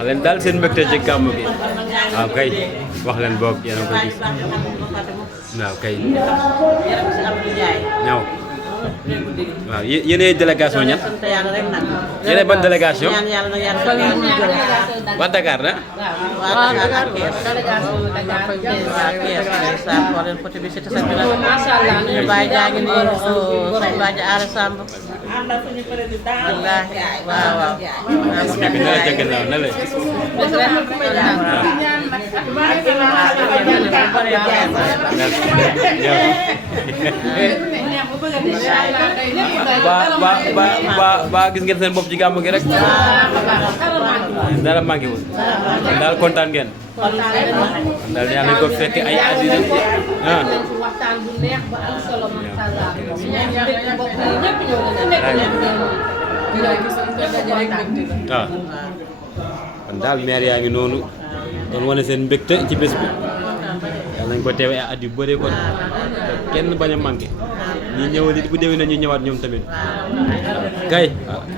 wax leen daal seen mbégte ci gàmmu gi waaw kay wax leen boog yéen a ko gis waaw kay ñaw waaw yéenay délégation ñan yéenay ban délégation waa Dakar na ba gis ngeen seen bopp ci gàmmu gi rek dara manqué wul daal kontaan ngeen daal yàlla ko fekk ay àddina ah waxtaan bu neex ba am solo macha allah ñëpp bokk ñëpp ñoo waaw kon daal maire yaa ngi noonu doon wane seen mbégte ci bés bi yàlla nañ ko teewe ay at yu bëree kon kenn bañ a manqué ñi ñëwal it bu déwénee ñu ñëwaat ñoom tamit kay